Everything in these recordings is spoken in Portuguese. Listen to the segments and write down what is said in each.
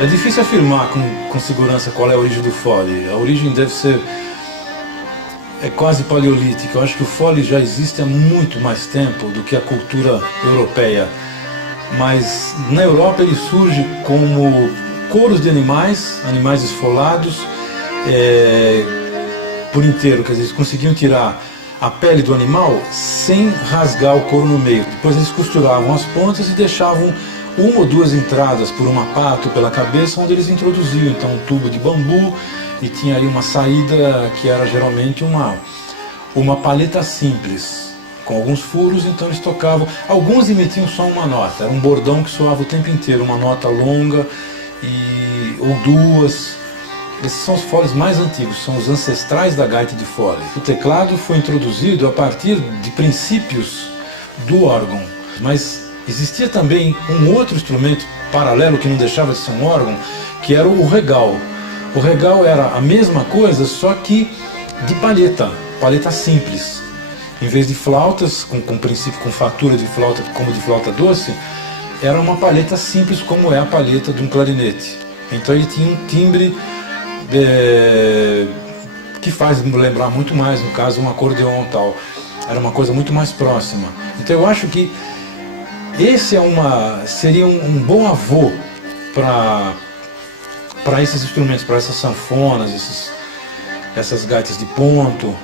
É difícil afirmar com segurança qual é a origem do fole. A origem deve ser quase paleolítica. Eu acho que o fole já existe há muito mais tempo do que a cultura europeia. Mas na Europa ele surge como couros de animais esfolados por inteiro. Quer dizer, eles conseguiam tirar a pele do animal sem rasgar o couro no meio. Depois eles costuravam as pontas e deixavam uma ou duas entradas por uma pata ou pela cabeça, onde eles introduziam então um tubo de bambu e tinha ali uma saída que era geralmente uma palheta simples, com alguns furos. Então eles tocavam, alguns emitiam só uma nota, era um bordão que soava o tempo inteiro, uma nota longa ou duas. Esses são os foles mais antigos, são os ancestrais da gaita de fole. O teclado foi introduzido a partir de princípios do órgão, mas existia também um outro instrumento paralelo que não deixava de ser um órgão, que era o regal. O regal era a mesma coisa, só que de palheta simples. Em vez de flautas, com fatura de flauta, como de flauta doce, era uma palheta simples, como é a palheta de um clarinete. Então ele tinha um timbre que faz lembrar muito mais, no caso, um acordeon tal. Era uma coisa muito mais próxima. Então eu acho que esse seria um bom avô para esses instrumentos, para essas sanfonas, essas gaitas de ponto.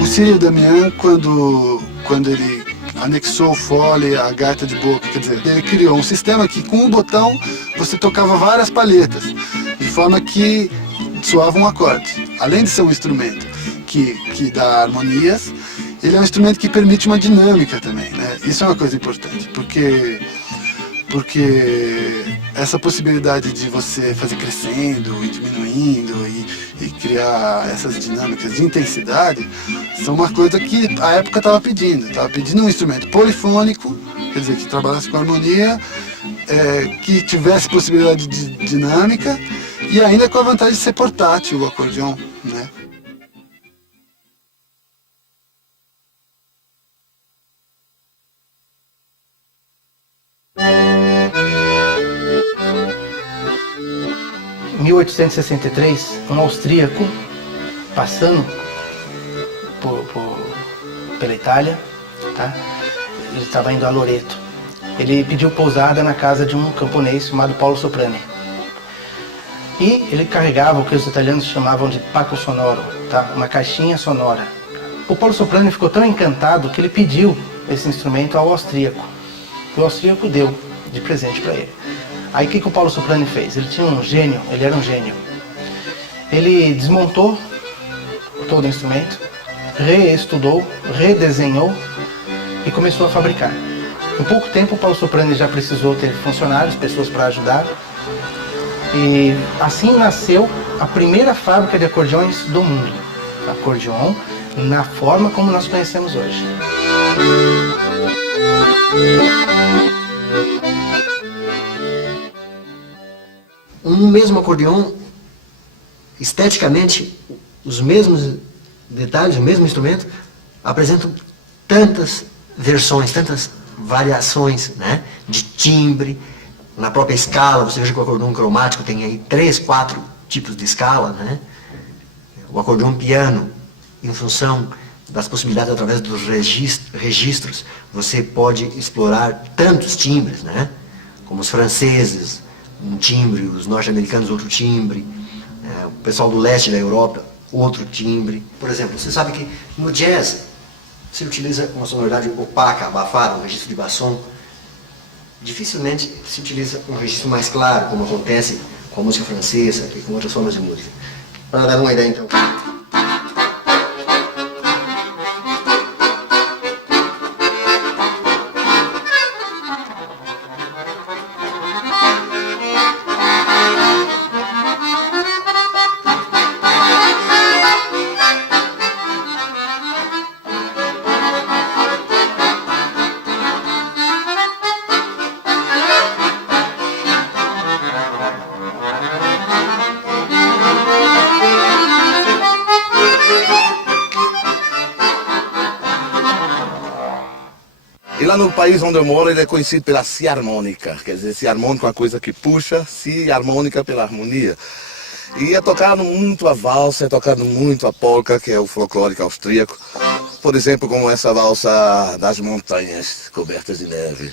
O Círio Damião, quando ele anexou o fole à gaita de boca, quer dizer, ele criou um sistema que com o botão você tocava várias palhetas, de forma que soava um acorde. Além de ser um instrumento que dá harmonias, ele é um instrumento que permite uma dinâmica também, né? Isso é uma coisa importante, porque essa possibilidade de você fazer crescendo e diminuindo e criar essas dinâmicas de intensidade são uma coisa que a época estava pedindo um instrumento polifônico, quer dizer, que trabalhasse com harmonia, que tivesse possibilidade de dinâmica e ainda com a vantagem de ser portátil o acordeon, né? Em 1863, um austríaco, passando pela Itália, tá? Ele estava indo a Loreto. Ele pediu pousada na casa de um camponês chamado Paulo Soprani. E ele carregava o que os italianos chamavam de pacco sonoro, tá? Uma caixinha sonora. O Paulo Soprani ficou tão encantado que ele pediu esse instrumento ao austríaco. O austríaco deu de presente para ele. Aí o que o Paulo Soprani fez? Ele era um gênio. Ele desmontou todo o instrumento, reestudou, redesenhou e começou a fabricar. Em pouco tempo o Paulo Soprani já precisou ter funcionários, pessoas para ajudar. E assim nasceu a primeira fábrica de acordeões do mundo. Acordeon na forma como nós conhecemos hoje. Um mesmo acordeon, esteticamente, os mesmos detalhes, o mesmo instrumento, apresentam tantas versões, tantas variações, né, de timbre. Na própria escala, você veja que o acordeon cromático tem aí 3, 4 tipos de escala, né? O acordeon piano, em função das possibilidades através dos registros, você pode explorar tantos timbres, né? Como os franceses, um timbre, os norte-americanos, outro timbre, o pessoal do leste da Europa, outro timbre. Por exemplo, você sabe que no jazz se utiliza uma sonoridade opaca, abafada, um registro de bassom. Dificilmente se utiliza um registro mais claro, como acontece com a música francesa e com outras formas de música. Para dar uma ideia, então. lá no país onde eu moro, ele é conhecido pela ciarmônica. Quer dizer, ciarmônica é uma coisa que puxa, ciarmônica pela harmonia. E é tocado muito a valsa, é tocado muito a polca, que é o folclórico austríaco. Por exemplo, como essa valsa das montanhas cobertas de neve.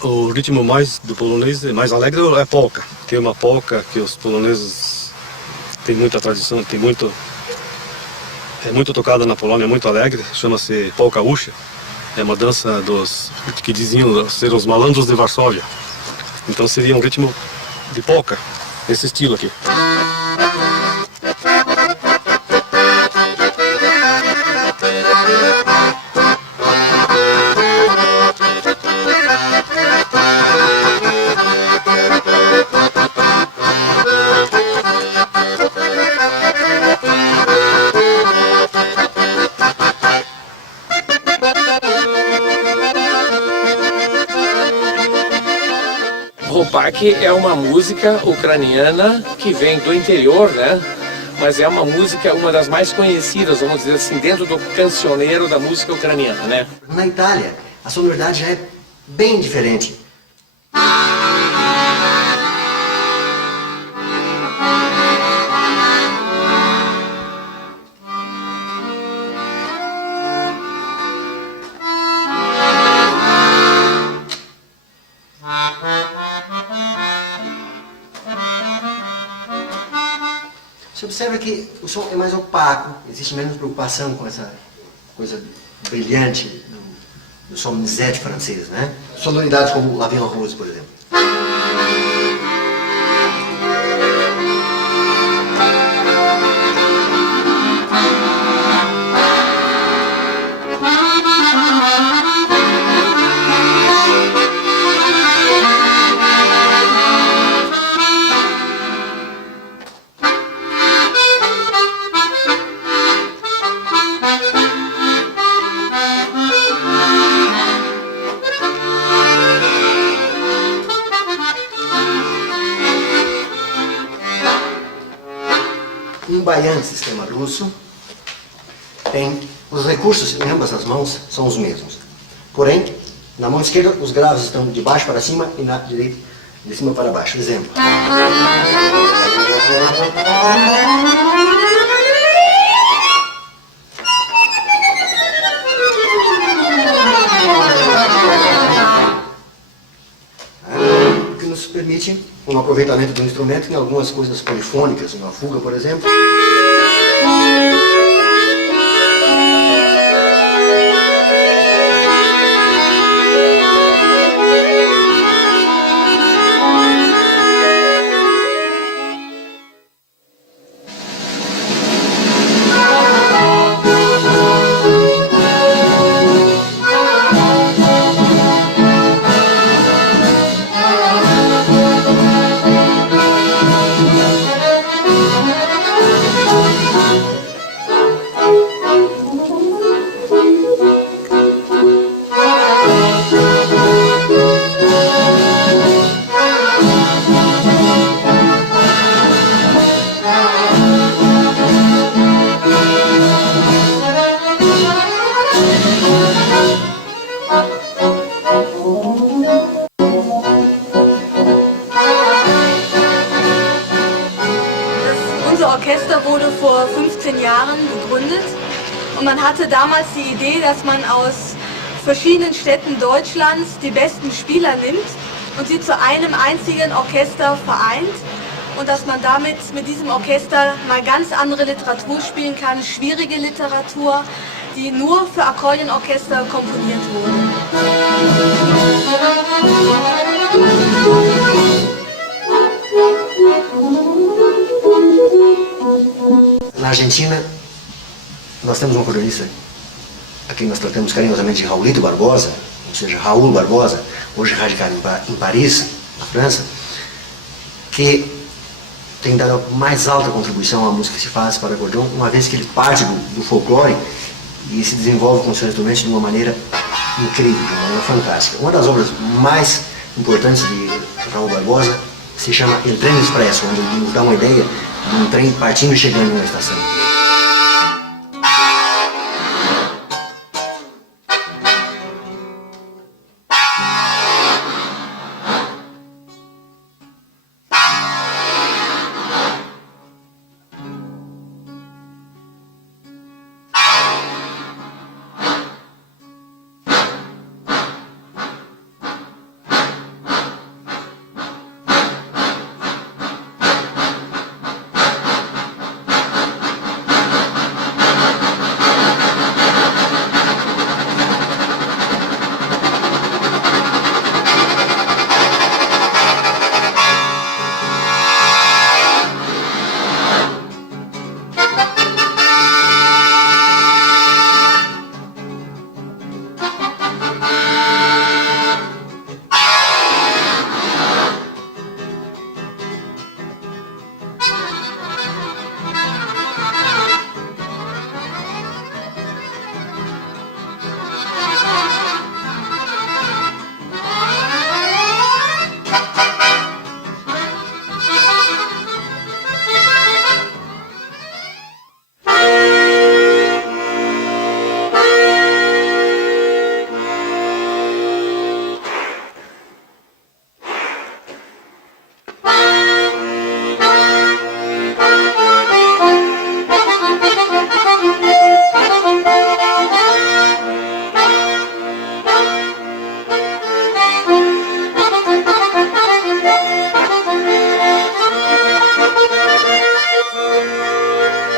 O ritmo mais do polonês, mais alegre, é a polca. Tem uma polca que os poloneses têm muita tradição, é muito tocada na Polônia, é muito alegre, chama-se polka usha. É uma dança dos que diziam ser os malandros de Varsóvia. Então seria um ritmo de polka, esse estilo aqui. Roupak é uma música ucraniana que vem do interior, né? Mas é uma música, uma das mais conhecidas, vamos dizer assim, dentro do cancioneiro da música ucraniana, né? Na Itália, a sonoridade já é bem diferente. Você observa que o som é mais opaco, existe menos preocupação com essa coisa brilhante do som musette francês, né? Sonoridades como La Vie en Rose, por exemplo. Um baiano sistema russo tem os recursos em ambas as mãos são os mesmos. Porém, na mão esquerda os graves estão de baixo para cima e na direita de cima para baixo. Exemplo. O que nos permite um aproveitamento do instrumento em algumas coisas polifônicas, uma fuga, por exemplo. Unser Orchester wurde vor 15 Jahren gegründet und man hatte damals die Idee, dass man aus verschiedenen Städten Deutschlands die besten Spieler nimmt und sie zu einem einzigen Orchester vereint und dass man damit mit diesem Orchester mal ganz andere Literatur spielen kann, schwierige Literatur, die nur für Akkordeonorchester komponiert wurde. Na Argentina, nós temos um cordelista a quem nós tratamos carinhosamente de Raulito Barbosa, ou seja, Raul Barbosa, hoje radicado em Paris, na França, que tem dado a mais alta contribuição à música que se faz para acordeon, uma vez que ele parte do folclore e se desenvolve com seus instrumentos de uma maneira incrível, de uma maneira fantástica. Uma das obras mais importantes de Raul Barbosa se chama El Trem Expresso, onde ele nos dá uma ideia de um trem partindo e chegando numa estação.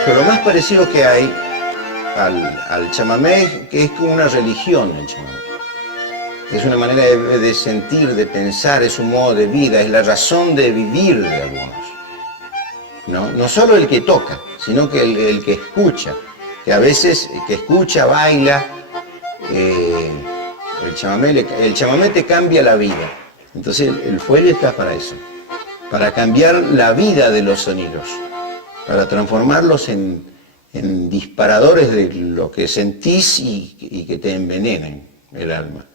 Pero lo más parecido que hay al chamamé, que es como una religión el chamamé. Es una manera de sentir, de pensar, es un modo de vida, es la razón de vivir de algunos. No solo el que toca, sino que el que escucha, que a veces el que escucha, baila, el chamamé te cambia la vida. Entonces el fuelle está para eso, para cambiar la vida de los sonidos, para transformarlos en disparadores de lo que sentís y que te envenenen el alma.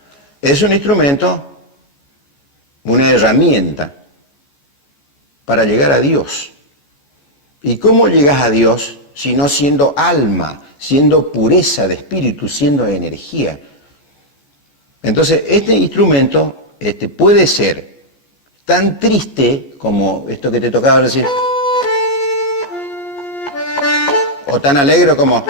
Es un instrumento, una herramienta para llegar a Dios. ¿Y cómo llegas a Dios si no siendo alma, siendo pureza de espíritu, siendo energía? Entonces, este instrumento puede ser tan triste como esto que te tocaba decir, o tan alegre como...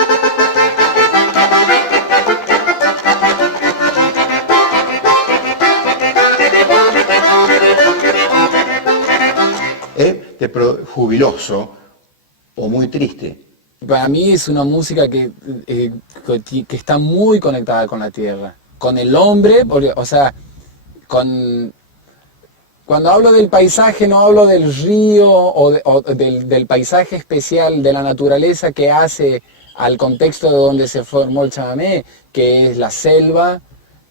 jubiloso o muy triste. Para mí es una música que está muy conectada con la tierra, con el hombre, porque, o sea, cuando hablo del paisaje no hablo del río o del paisaje especial de la naturaleza que hace al contexto de donde se formó el chamamé, que es la selva,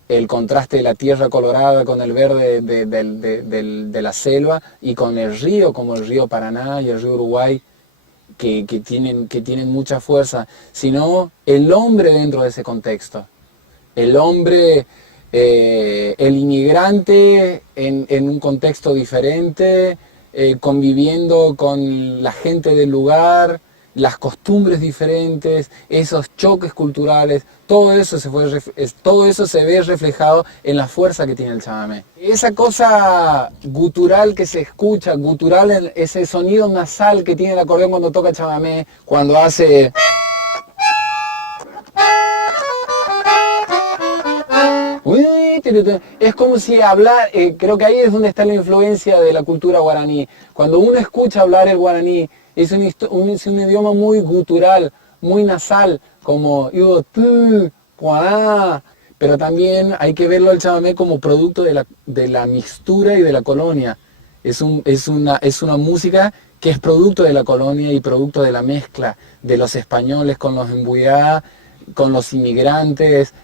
el contraste de la tierra colorada con el verde de la selva, y con el río, como el río Paraná y el río Uruguay, que tienen mucha fuerza, sino el hombre dentro de ese contexto. El hombre, el inmigrante en un contexto diferente, conviviendo con la gente del lugar, las costumbres diferentes, esos choques culturales, todo eso se ve reflejado en la fuerza que tiene el chamamé. Esa cosa gutural que se escucha, gutural, ese sonido nasal que tiene el acordeón cuando toca chamamé, cuando hace... Es como si hablar, creo que ahí es donde está la influencia de la cultura guaraní. Cuando uno escucha hablar el guaraní, es un idioma muy gutural, muy nasal, como pero también hay que verlo al chamamé como producto de la mixtura y de la colonia. Es una música que es producto de la colonia y producto de la mezcla de los españoles con los embuyá, con los inmigrantes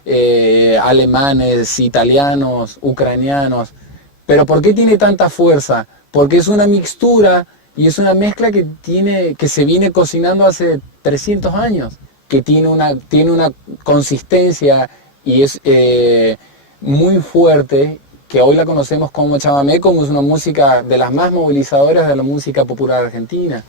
alemanes, italianos, ucranianos. Pero ¿por qué tiene tanta fuerza? Porque es una mixtura y es una mezcla que se viene cocinando hace 300 años, que tiene una consistencia y es muy fuerte, que hoy la conocemos como chamamé, como es una música de las más movilizadoras de la música popular argentina.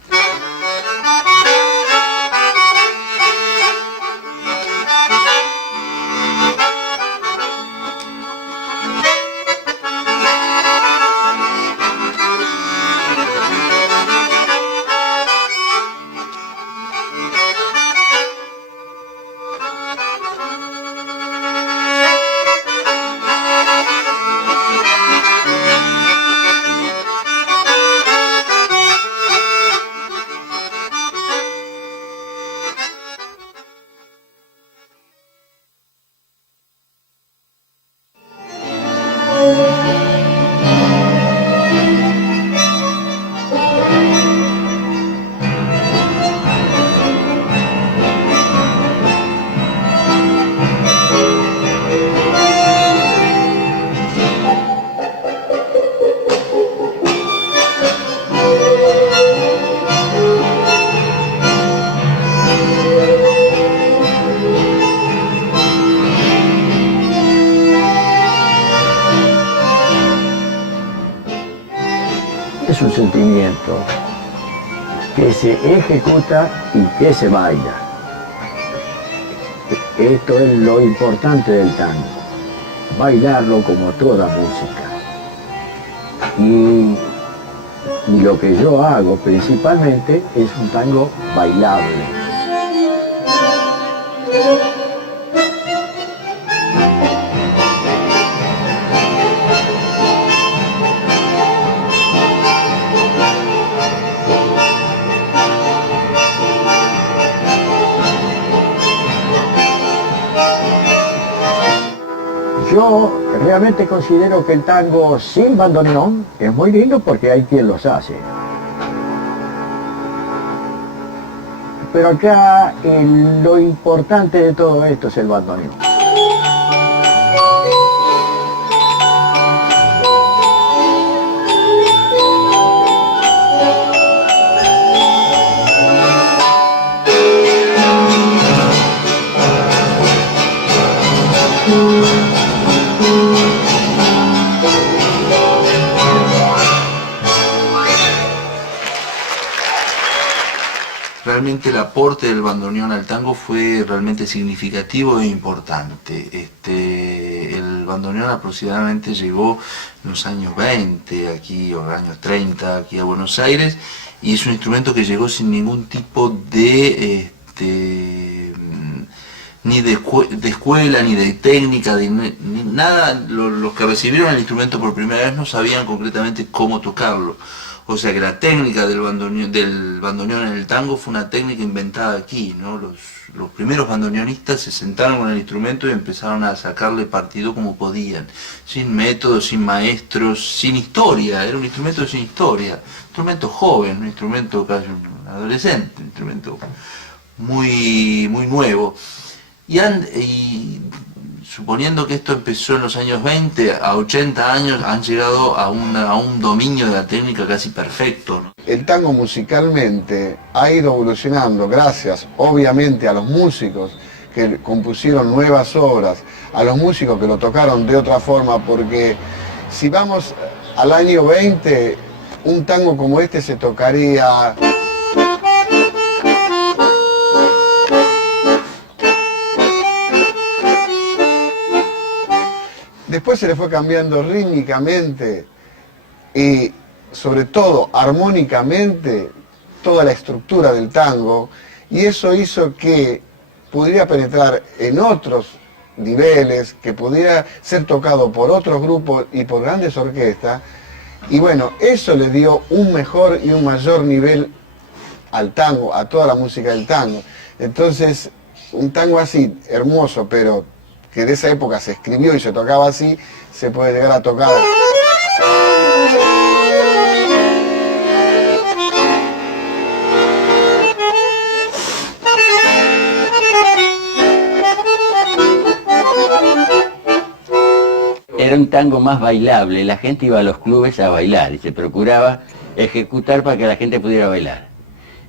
Es un sentimiento que se ejecuta y que se baila. Esto es lo importante del tango, bailarlo como toda música. Y lo que yo hago principalmente es un tango bailable. Yo realmente considero que el tango sin bandoneón es muy lindo porque hay quien los hace. Pero acá lo importante de todo esto es el bandoneón. Realmente el aporte del bandoneón al tango fue realmente significativo e importante. El bandoneón aproximadamente llegó en los años 20, aquí, o años 30, aquí a Buenos Aires, y es un instrumento que llegó sin ningún tipo de ni de escuela, ni de técnica, ni nada. Los que recibieron el instrumento por primera vez no sabían concretamente cómo tocarlo. O sea que la técnica del bandoneón en el tango fue una técnica inventada aquí, ¿no? Los primeros bandoneonistas se sentaron con el instrumento y empezaron a sacarle partido como podían, sin métodos, sin maestros, sin historia. Era un instrumento sin historia, un instrumento joven, un instrumento casi un adolescente, un instrumento muy nuevo. Y suponiendo que esto empezó en los años 20, a 80 años han llegado a un dominio de la técnica casi perfecto, ¿no? El tango musicalmente ha ido evolucionando gracias, obviamente, a los músicos que compusieron nuevas obras, a los músicos que lo tocaron de otra forma, porque si vamos al año 20, un tango como este se tocaría... Después se le fue cambiando rítmicamente y sobre todo armónicamente toda la estructura del tango, y eso hizo que pudiera penetrar en otros niveles, que pudiera ser tocado por otros grupos y por grandes orquestas, y bueno, eso le dio un mejor y un mayor nivel al tango, a toda la música del tango. Entonces, un tango así, hermoso, pero que de esa época se escribió y se tocaba así, se puede llegar a tocar. un tango más bailable. La gente iba a los clubes a bailar y se procuraba ejecutar para que la gente pudiera bailar.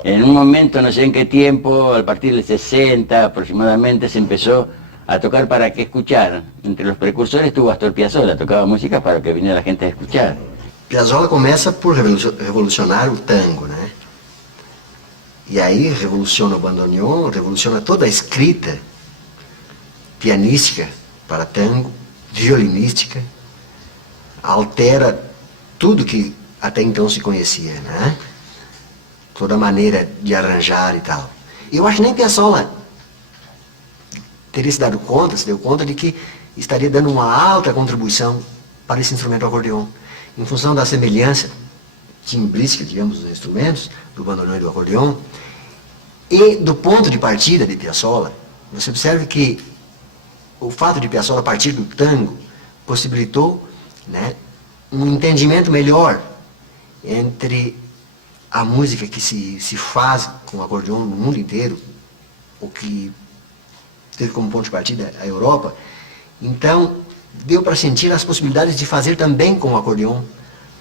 En un momento, no sé en qué tiempo, a partir del 60 aproximadamente, se empezó a tocar para que escucharan. Entre los precursores estuvo Astor Piazzolla, tocaba música para que viniera la gente a escuchar. Piazzolla começa por revolucionar o tango, né? E aí revoluciona o bandoneon, revoluciona toda a escrita pianística para tango, violinística, altera tudo que até então se conhecia, né? Toda a maneira de arranjar e tal. E eu acho que nem Piazzolla teria se deu conta de que estaria dando uma alta contribuição para esse instrumento acordeon, em função da semelhança timbrística, digamos, dos instrumentos, do bandoneon e do acordeon, e do ponto de partida de Piazzolla. Você observe que o fato de Piazzolla partir do tango possibilitou, né, um entendimento melhor entre a música que se faz com o acordeon no mundo inteiro, o que teve como ponto de partida a Europa. Então, deu para sentir as possibilidades de fazer também com o acordeon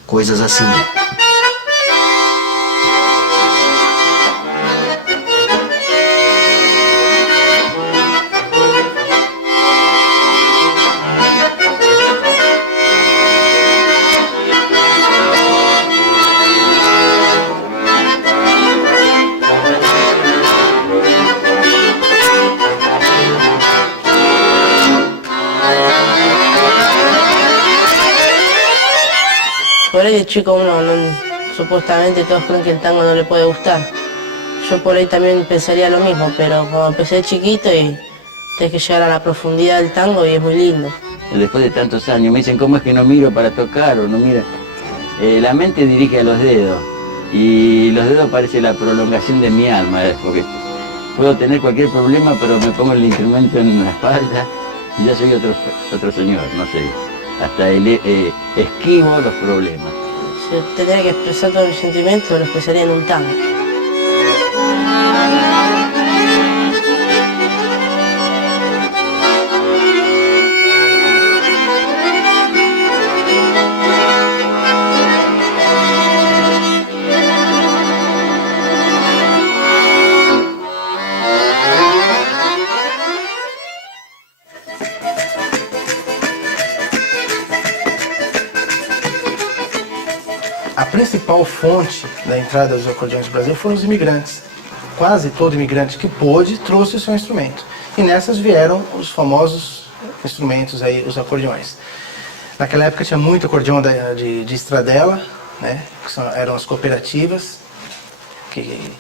coisas assim. Por ahí de chico supuestamente todos creen que el tango no le puede gustar. Yo por ahí también pensaría lo mismo, pero como empecé de chiquito y tenés que llegar a la profundidad del tango y es muy lindo. Después de tantos años me dicen, ¿cómo es que no miro para tocar o no mira? La mente dirige a los dedos y los dedos parece la prolongación de mi alma, porque puedo tener cualquier problema, pero me pongo el instrumento en la espalda y ya soy otro señor, no sé. Hasta esquivo los problemas. Si yo tendría que expresar todos mis sentimientos, lo expresaría en un tango. A principal fonte da entrada dos acordeões no Brasil foram os imigrantes. Quase todo imigrante que pôde trouxe o seu instrumento. E nessas vieram os famosos instrumentos aí, os acordeões. Naquela época tinha muito acordeão de estradela, né, que eram as cooperativas, que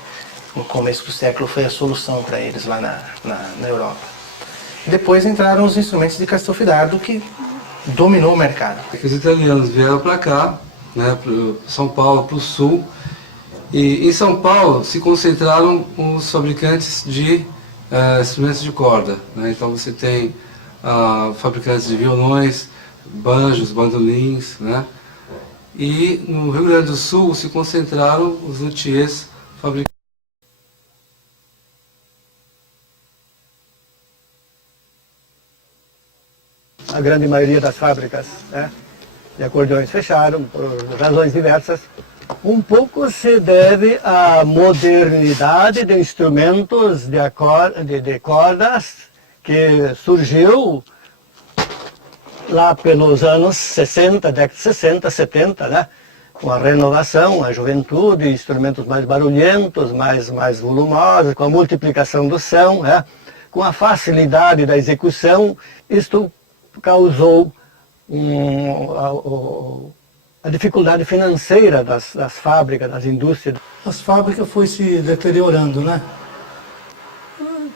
no começo do século foi a solução para eles lá na Europa. Depois entraram os instrumentos de Castelfidardo, que dominou o mercado. Os italianos vieram para cá, né, para São Paulo, para o sul, e em São Paulo se concentraram os fabricantes de instrumentos de corda, né? Então você tem fabricantes de violões, banjos, bandolins, né? E no Rio Grande do Sul se concentraram os luthiers fabricantes. A grande maioria das fábricas, né, de acordeões fecharam por razões diversas. Um pouco se deve à modernidade de instrumentos de cordas que surgiu lá pelos anos 60, década de 60, 70, né? Com a renovação, a juventude, instrumentos mais barulhentos, mais volumosos, com a multiplicação do som, né? Com a facilidade da execução. Isto causou a dificuldade financeira das fábricas, das indústrias. As fábricas foi se deteriorando, né?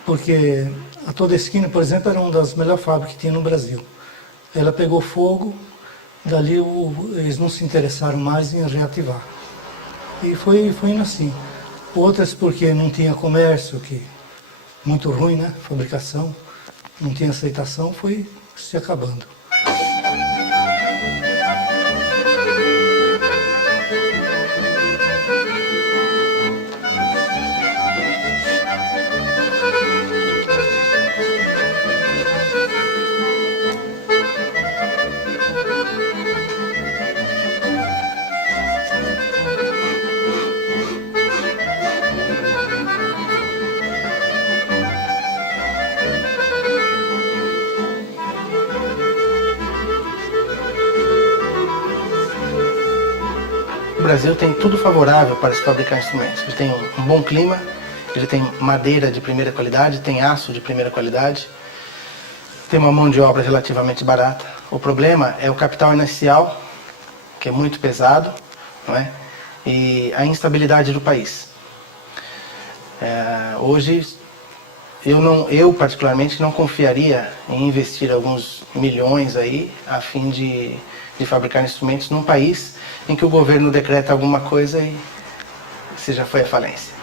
Porque a Toda Esquina, por exemplo, era uma das melhores fábricas que tinha no Brasil. Ela pegou fogo, dali eles não se interessaram mais em reativar. E foi indo assim. Outras porque não tinha comércio, que muito ruim, né? Fabricação, não tinha aceitação, foi se acabando. Brasil tem tudo favorável para se fabricar instrumentos. Ele tem um bom clima, ele tem madeira de primeira qualidade, tem aço de primeira qualidade, tem uma mão de obra relativamente barata. O problema é o capital inicial, que é muito pesado, não é? E a instabilidade do país. Hoje, eu particularmente não confiaria em investir alguns milhões aí a fim de fabricar instrumentos num país em que o governo decreta alguma coisa e você já foi à falência.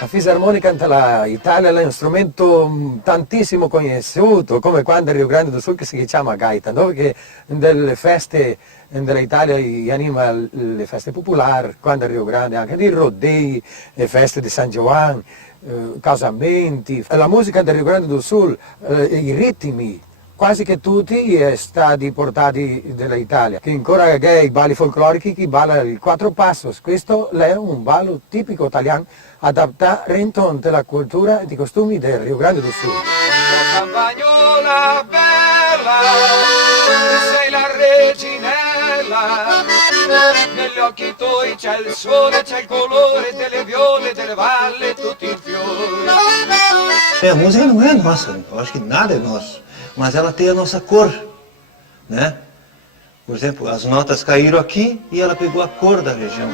La fisarmonica dall'Italia è un strumento tantissimo conosciuto, come quando a Rio Grande do Sul che si chiama gaita, no? Perché nelle feste dell'Italia anima le feste popolari, quando a Rio Grande anche di rodei, le feste di San Giovanni, casamenti. La musica del Rio Grande do Sul, i ritmi, quasi che tutti sono stati portati dall'Italia, che ancora i balli folclorici che balla il quattro passos. Questo è un ballo tipico italiano adattato alla cultura e ai costumi del Rio Grande do Sul. Campagnola bella, sei la reginella, negli occhi tuoi c'è il sole, c'è il colore delle viole, delle valli, tutti in fiore. A música não é nossa, eu acho que nada é nosso, mas ela tem a nossa cor, né? Por exemplo, as notas caíram aqui e ela pegou a cor da região.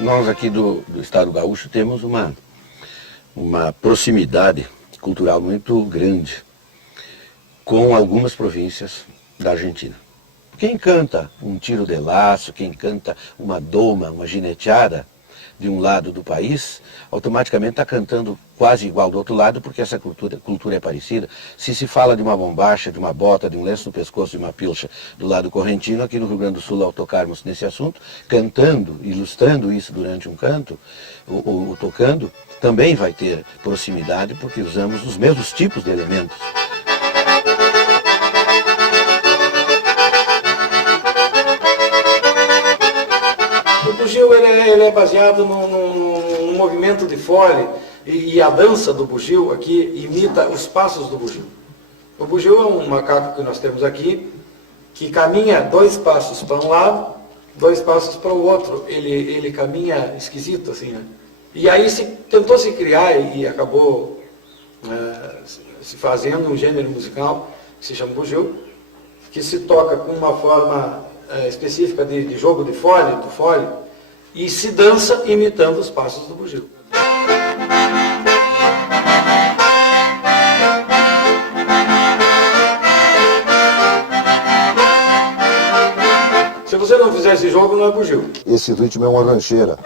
Nós aqui do Estado Gaúcho temos uma proximidade cultural muito grande com algumas províncias da Argentina. Quem canta um tiro de laço, quem canta uma doma, uma gineteada de um lado do país, automaticamente está cantando quase igual do outro lado, porque essa cultura é parecida. Se fala de uma bombacha, de uma bota, de um lenço no pescoço, de uma pilcha do lado correntino, aqui no Rio Grande do Sul, ao tocarmos nesse assunto, cantando, ilustrando isso durante um canto, ou tocando, também vai ter proximidade, porque usamos os mesmos tipos de elementos. O bugio ele é baseado num movimento de fole e a dança do bugio aqui imita os passos do bugio. O bugio é um macaco que nós temos aqui que caminha 2 passos para um lado, 2 passos para o outro. Ele caminha esquisito assim, né? E aí tentou se criar e acabou se fazendo um gênero musical que se chama bugio, que se toca com uma forma específica de jogo de fole, do fole, e se dança imitando os passos do bugio. Se você não fizer esse jogo, não é bugio. Esse ritmo é uma rancheira.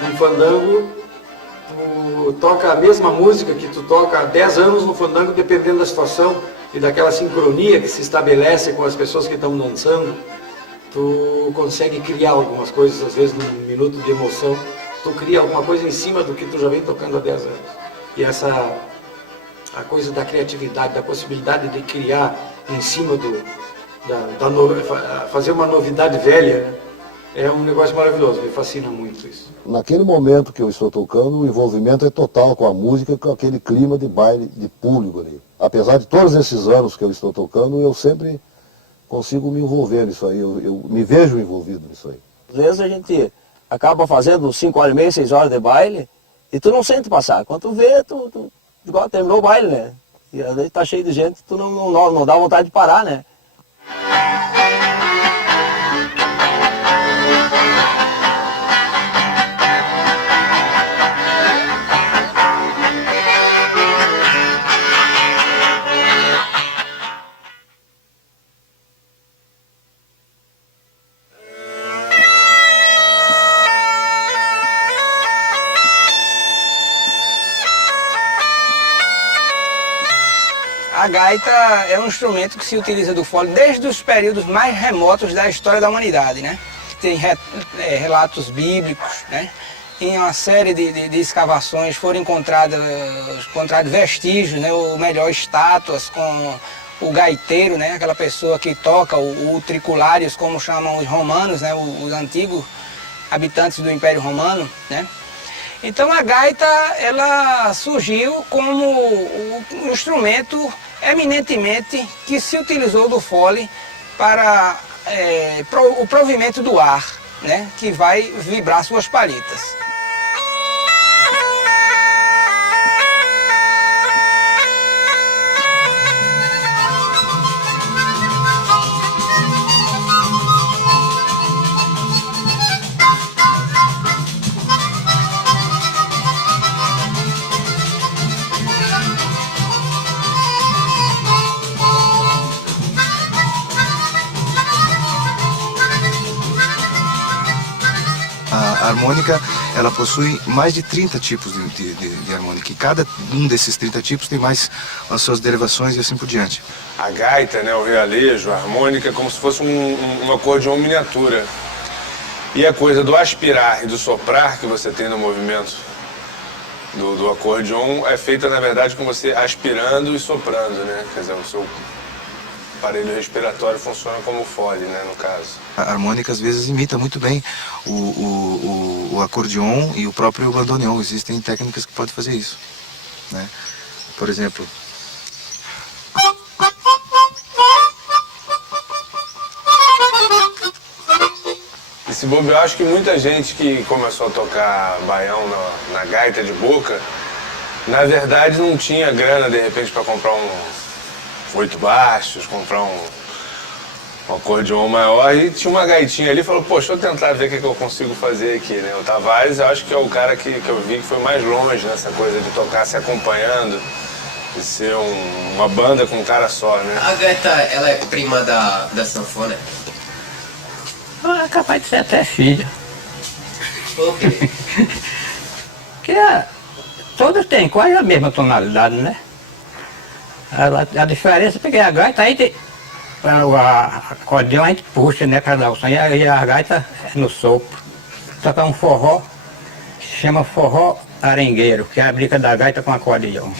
No fandango, tu toca a mesma música que tu toca há 10 anos no fandango, dependendo da situação e daquela sincronia que se estabelece com as pessoas que estão dançando. Tu consegue criar algumas coisas, às vezes num minuto de emoção, tu cria alguma coisa em cima do que tu já vem tocando há 10 anos. E a coisa da criatividade, da possibilidade de criar em cima fazer uma novidade velha, né? É um negócio maravilhoso, me fascina muito isso. Naquele momento que eu estou tocando, o envolvimento é total com a música, com aquele clima de baile, de público ali. Apesar de todos esses anos que eu estou tocando, eu sempre consigo me envolver nisso aí, eu me vejo envolvido nisso aí. Às vezes a gente acaba fazendo 5 horas e meia, 6 horas de baile, e tu não sente passar. Quando tu vê, igual terminou o baile, né? E aí tá cheio de gente, tu não dá vontade de parar, né? A gaita é um instrumento que se utiliza do fole desde os períodos mais remotos da história da humanidade, né? Tem relatos bíblicos, né? Em uma série de escavações foram encontrados vestígios, né? Ou melhor, estátuas com o gaiteiro, né? Aquela pessoa que toca, o tricularius, como chamam os romanos, né? Os antigos habitantes do Império Romano, né? Então a gaita, ela surgiu como um instrumento eminentemente que se utilizou do fole para o provimento do ar, né, que vai vibrar suas palhetas. A harmônica, ela possui mais de 30 tipos de harmônica, e cada um desses 30 tipos tem mais as suas derivações e assim por diante. A gaita, né, o realejo, a harmônica é como se fosse um acordeão miniatura. E a coisa do aspirar e do soprar que você tem no movimento do acordeão é feita, na verdade, com você aspirando e soprando, né? Quer dizer, o seu aparelho respiratório funciona como fole, né, no caso. A harmônica às vezes imita muito bem o acordeon e o próprio bandoneon. Existem técnicas que podem fazer isso, né? Por exemplo, esse bobo, eu acho que muita gente que começou a tocar baião na gaita de boca, na verdade não tinha grana de repente para comprar um 8 baixos, comprar um acordeon maior, e tinha uma gaitinha ali e falou, poxa, deixa eu tentar ver o que eu consigo fazer aqui, né? O Tavares, eu acho que é o cara que eu vi que foi mais longe nessa coisa de tocar se acompanhando, de ser uma banda com um cara só, né? A gaita, ela é prima da sanfona? É capaz de ser até filho. Por quê? Porque todos têm quase a mesma tonalidade, né? A diferença é que a gaita o acordeão a gente puxa, né, cada um, e a gaita é no sopro. Toca um forró, se chama forró arengueiro, que é a briga da gaita com acordeão.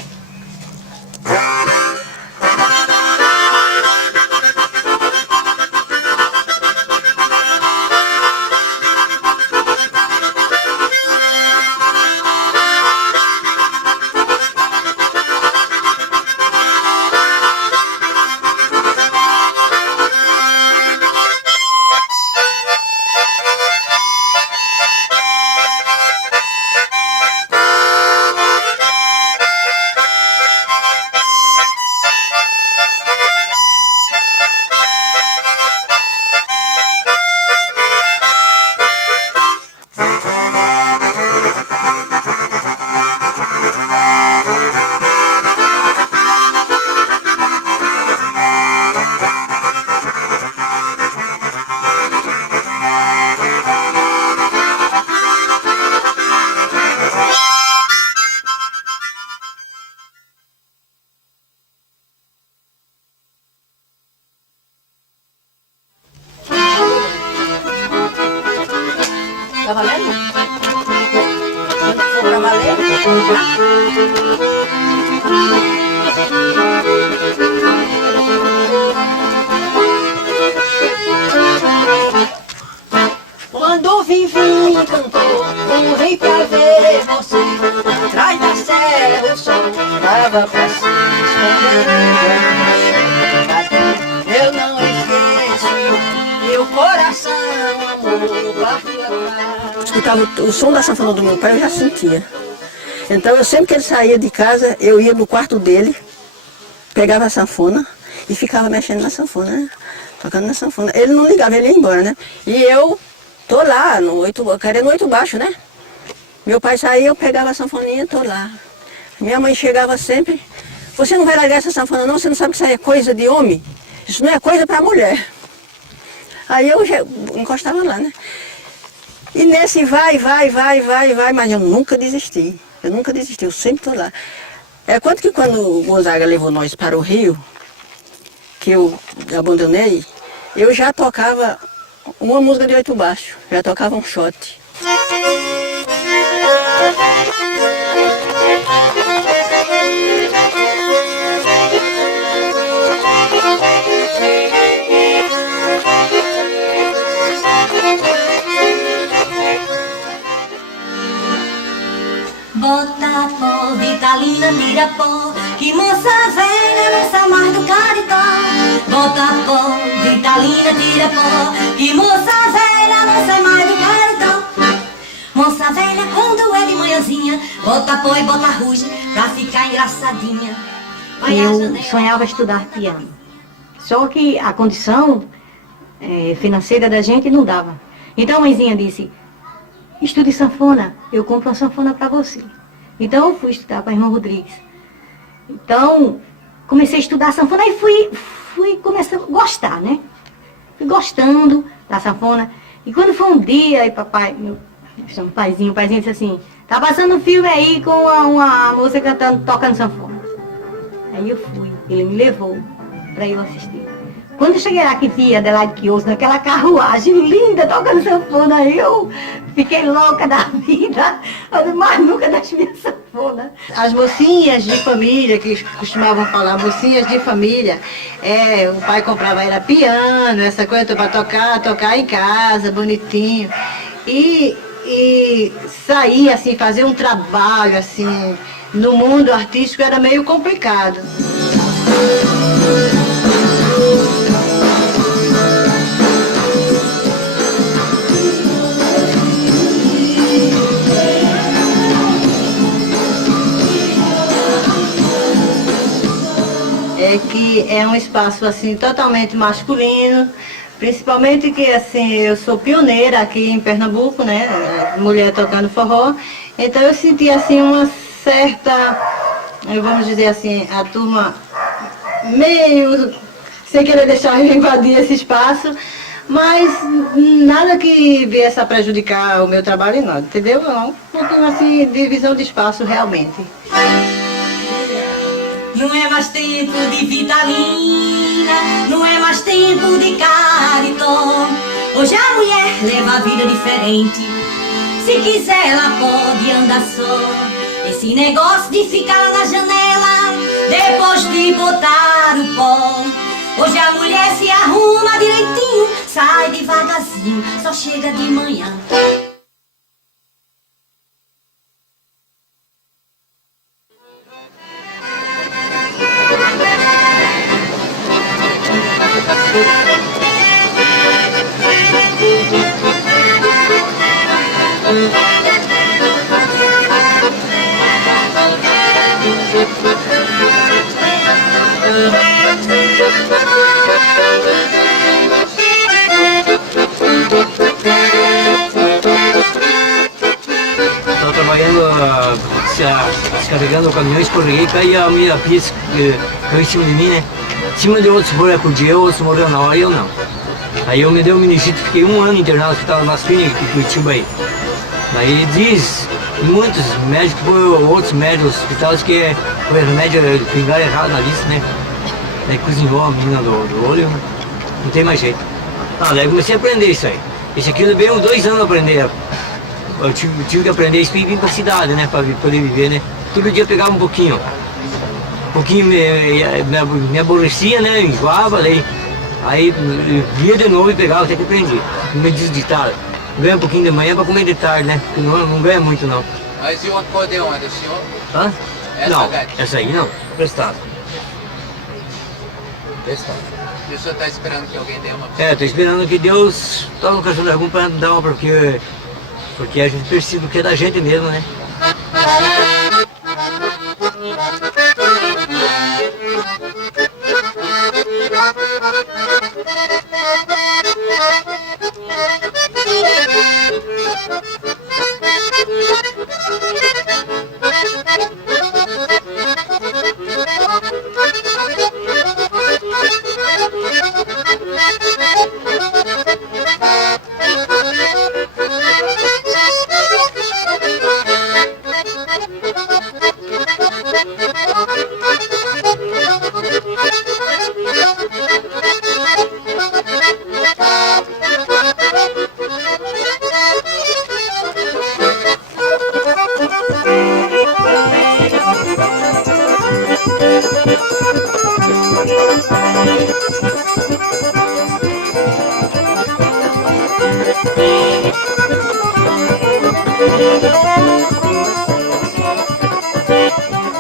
Tá valendo? Quando for pra valer, tá? Quando vim cantou um rei pra ver você. Atrás da serra o sol tava pra se esconder. Eu não esqueço, meu coração amor partiu atrás. Escutava o som da sanfona do meu pai, eu já sentia. Então eu sempre que ele saía de casa, eu ia no quarto dele, pegava a sanfona e ficava mexendo na sanfona, né? Tocando na sanfona. Ele não ligava, ele ia embora, né? E eu tô lá, querendo 8 baixo, né? Meu pai saía, eu pegava a sanfoninha, tô lá. Minha mãe chegava sempre, você não vai largar essa sanfona não, você não sabe que isso aí é coisa de homem? Isso não é coisa pra mulher. Aí eu já encostava lá, né? E nesse vai, mas eu nunca desisti. Eu sempre tô lá. É quanto que quando o Gonzaga levou nós para o Rio, que eu abandonei, eu já tocava uma música de 8 baixo, já tocava um shot. Bota pó, Vitalina, tira pó, que moça velha não sai mais do caritó. Bota pó, Vitalina, tira pó, que moça velha não sai mais do caritó. Moça velha quando é de manhãzinha, bota pó e bota ruge pra ficar engraçadinha. Eu sonhava estudar piano, só que a condição financeira da gente não dava. Então a mãezinha disse, estude sanfona, eu compro uma sanfona para você. Então eu fui estudar para a irmã Rodrigues. Então comecei a estudar sanfona e fui começando a gostar, né? Fui gostando da sanfona. E quando foi um dia, aí papai, o paizinho disse assim, tá passando um filme aí com uma moça tocando sanfona. Aí eu fui, ele me levou para eu assistir. Quando eu cheguei lá que via Adelaide Quioso naquela carruagem linda tocando sanfona, eu fiquei louca da vida, mas nunca das minhas sanfonas. As mocinhas de família, que costumavam falar, mocinhas de família, o pai comprava era piano, essa coisa para tocar em casa, bonitinho. E sair assim, fazer um trabalho assim, no mundo artístico era meio complicado. Que é um espaço assim totalmente masculino, principalmente que assim eu sou pioneira aqui em Pernambuco, né, mulher tocando forró, então eu senti assim uma certa, vamos dizer assim, a turma meio sem querer deixar eu invadir esse espaço, mas nada que viesse a prejudicar o meu trabalho, não, entendeu? Um pouquinho assim de visão de espaço realmente. Não é mais tempo de Vitalina, não é mais tempo de caritó. Hoje a mulher leva a vida diferente, se quiser ela pode andar só. Esse negócio de ficar lá na janela, depois de botar o pó. Hoje a mulher se arruma direitinho, sai devagarzinho, só chega de manhã. Estava trabalhando, descarregando caminhões, escorreguei, caí a minha pista que caiu em cima de mim, né? Em cima de outros foram acudir, outros morreram na hora e eu não. Aí eu me dei um meningite, fiquei 1 ano internado no hospital nas clínicas de Curitiba aí. Aí diz, muitos médicos, outros médicos hospitais que foi remédio pingar errado na lista, né? Daí cozinhou a menina do olho, não tem mais jeito. Daí comecei a aprender isso aí. Isso aqui eu veio 2 anos a aprender. Eu tive que aprender isso e vim pra cidade, né? Pra poder viver, né? Todo dia eu pegava um pouquinho. Me aborrecia, né? Enjoava, daí. Aí via de novo e pegava até que aprendi. Me diz ditado. ganha um pouquinho de manhã para comer de tarde, né? Porque não ganha muito não. Mas e o acordeão é do senhor? Hã? Essa Não, gaita? essa aí não. Prestado. Prestado. E o senhor está esperando que alguém dê uma? Tô esperando que Deus tome o coração de algum para dar uma, porque a gente precisa, que é da gente mesmo, né?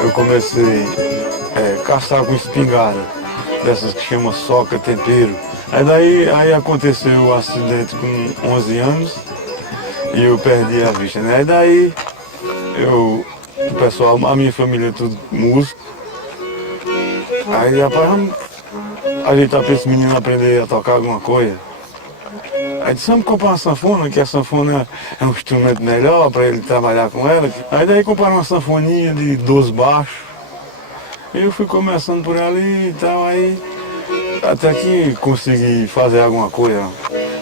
Eu comecei a caçar com espingarda, dessas que chama soca, tempero. Aí aconteceu o acidente com 11 anos e eu perdi a vista, né? Aí daí o pessoal, a minha família é tudo músico. Aí rapaz, a gente tá pra esse menino aprender a tocar alguma coisa. Aí disse, vamos comprar uma sanfona, que a sanfona é um instrumento melhor para ele trabalhar com ela. Aí daí compraram uma sanfoninha de 12 baixos. Eu fui começando por ali e tal, aí até que consegui fazer alguma coisa,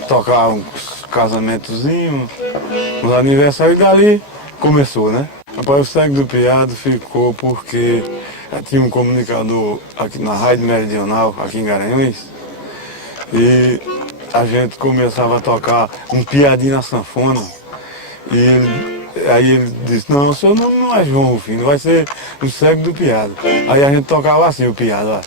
tocar uns casamentozinhos, uns aniversários, e dali começou, né? Rapaz, o Segue do Piado ficou porque tinha um comunicador aqui na Rádio Meridional, aqui em Garanhuns, e a gente começava a tocar um piadinho na sanfona, e aí ele disse, não, o seu nome não é João, filho, vai ser o Segue do Piado. Aí a gente tocava assim o piado, ó.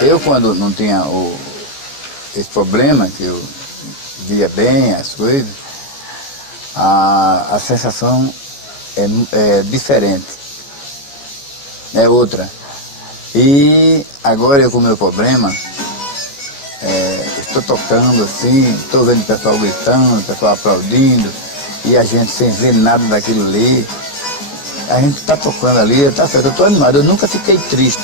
Eu, quando não tinha esse problema, que eu via bem as coisas, a sensação é diferente, é outra. E agora eu com o meu problema, estou tocando assim, estou vendo o pessoal gritando, o pessoal aplaudindo, e a gente sem ver nada daquilo ali. A gente está tocando ali, tá certo, eu estou animado, eu nunca fiquei triste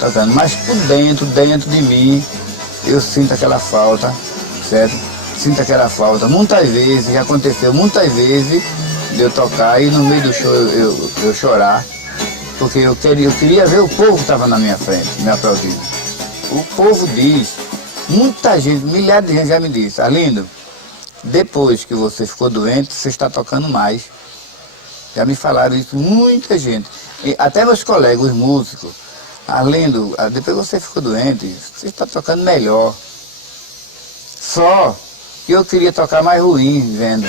tocando, mas por dentro de mim, eu sinto aquela falta, certo? Sinto aquela falta. Muitas vezes, já aconteceu muitas vezes de eu tocar e no meio do show eu chorar, porque eu queria ver o povo que estava na minha frente, me aplaudindo. O povo diz, muita gente, milhares de gente já me disse, Arlindo, depois que você ficou doente, você está tocando mais. Já me falaram isso, muita gente. E até meus colegas, os músicos, Arlindo, depois que você ficou doente, você está tocando melhor. Só que eu queria tocar mais ruim, vendo.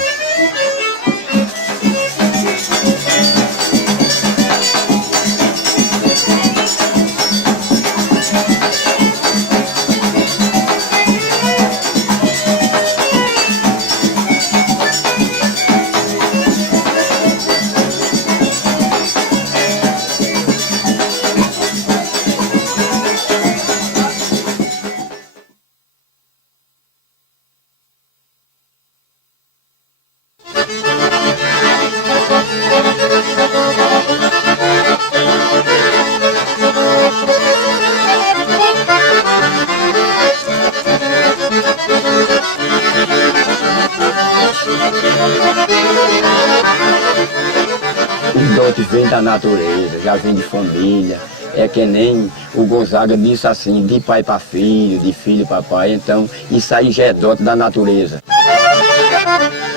vem da natureza, já vem de família. É que nem o Gonzaga disse assim, de pai para filho, de filho para pai, então isso aí já é dote da natureza.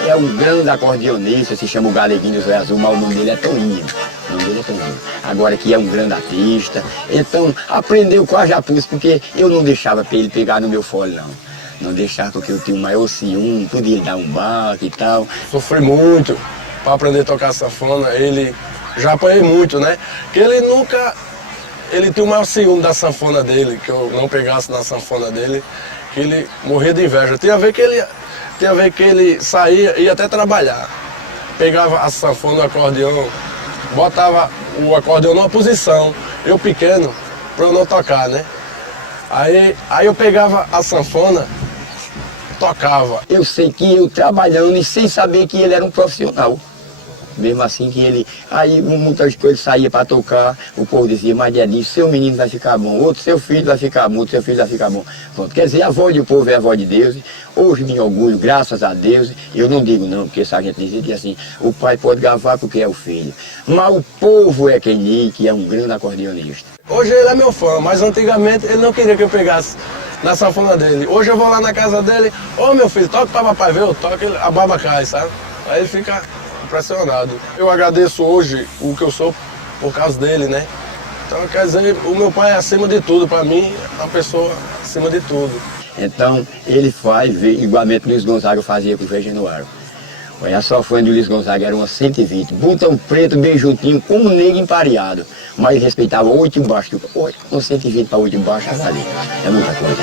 É um grande acordeonista, se chama o Galeguinho Zé Azul, mas o nome dele é Toninho. O nome dele é Toninho. Agora que é um grande artista, então aprendeu quase a pulso, porque eu não deixava para ele pegar no meu fole, não. Não deixava porque eu tinha o maior ciúme, podia dar um baque e tal. Sofri muito para aprender a tocar sanfona, ele já apanhei muito, né? Porque ele nunca... Ele tinha o maior ciúme da sanfona dele, que eu não pegasse na sanfona dele, que ele morria de inveja. Tinha a ver que ele saía, ia até trabalhar. Pegava a sanfona, o acordeão, botava o acordeão numa posição, eu pequeno, para eu não tocar, né? Aí eu pegava a sanfona, tocava. Eu sei que eu trabalhando e sem saber que ele era um profissional. Mesmo assim que ele, aí muitas coisas saía para tocar, o povo dizia, mas Dedinho, seu menino vai ficar bom, outro seu filho vai ficar bom, outro seu filho vai ficar bom. Pronto, quer dizer, a voz do povo é a voz de Deus, hoje me orgulho, graças a Deus, eu não digo não, porque essa gente dizia que assim, o pai pode gravar porque é o filho, mas o povo é quem diz que é um grande acordeonista. Hoje ele é meu fã, mas antigamente ele não queria que eu pegasse na sanfona dele. Hoje eu vou lá na casa dele, ô meu filho, toca para papai ver, eu toco, a baba cai, sabe? Aí ele fica impressionado. Eu agradeço hoje o que eu sou por causa dele, né? Então quer dizer, o meu pai é acima de tudo, para mim é uma pessoa acima de tudo. Então ele faz, igualmente Luiz Gonzaga fazia com o Januário. Olha, a sanfona de Luiz Gonzaga era uma 120, botão preto bem juntinho, como negro empareado. Mas respeitava 8 embaixo, com 120 para 8 embaixo, era ali. É muita coisa.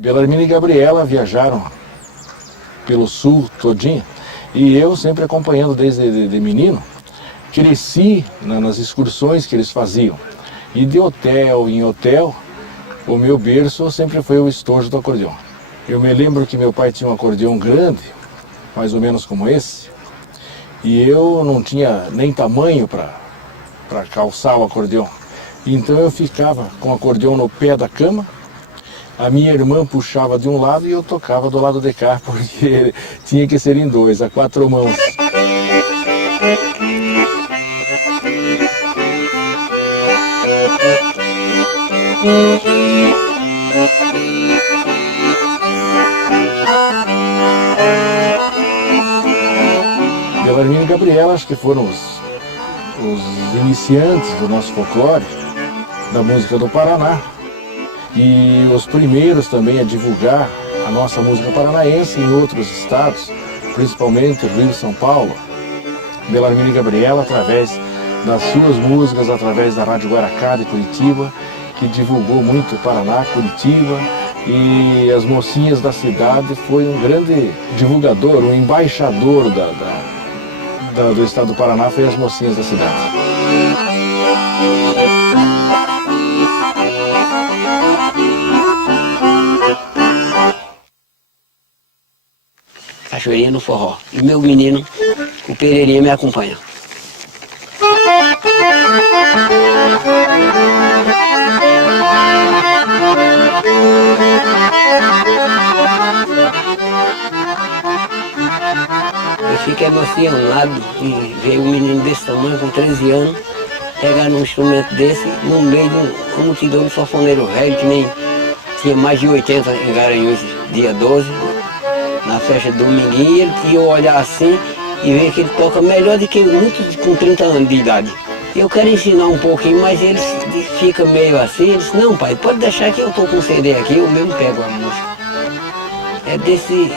Belarmino e Gabriela viajaram pelo sul todinho e eu sempre acompanhando desde de menino, cresci nas excursões que eles faziam. E de hotel em hotel, o meu berço sempre foi o estojo do acordeão. Eu me lembro que meu pai tinha um acordeão grande, mais ou menos como esse, e eu não tinha nem tamanho para calçar o acordeão. Então eu ficava com o acordeão no pé da cama, a minha irmã puxava de um lado e eu tocava do lado de cá, porque tinha que ser em dois, a 4 mãos. Belarmino e Gabriela, acho que foram os iniciantes do nosso folclore, da música do Paraná. E os primeiros também a divulgar a nossa música paranaense em outros estados, principalmente Rio e São Paulo. Belarmino e Gabriela, através das suas músicas, através da Rádio Guaracá de Curitiba, que divulgou muito o Paraná, Curitiba, e as mocinhas da cidade, foi um grande divulgador, um embaixador do estado do Paraná, foi as mocinhas da cidade. Cachoeirinha no forró. E meu menino, o Pereirinha, me acompanha. Eu fiquei emocionado de ver um menino desse tamanho, com 13 anos, pegar num instrumento desse, no meio de uma multidão de sanfoneiro velho, que nem tinha mais de 80 em Garanhuns, dia 12. Na festa de Dominguinho, e eu olhar assim e ver que ele toca melhor do que muitos com 30 anos de idade. Eu quero ensinar um pouquinho, mas ele fica meio assim, ele disse, não pai, pode deixar que eu estou com o CD aqui, eu mesmo pego a música. É desse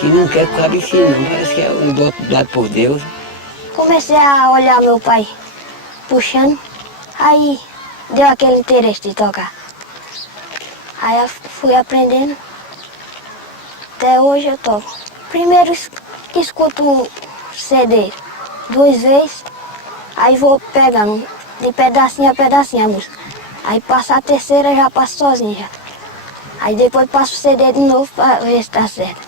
que não quer ficar ensinando, parece que é um dote dado por Deus. Comecei a olhar meu pai puxando, aí deu aquele interesse de tocar. Aí eu fui aprendendo, até hoje eu toco. Primeiro escuto um CD 2 vezes, aí vou pegando de pedacinho a pedacinho a música. Aí passa a terceira, já passo sozinho já. Aí depois passo o CD de novo para ver se tá certo.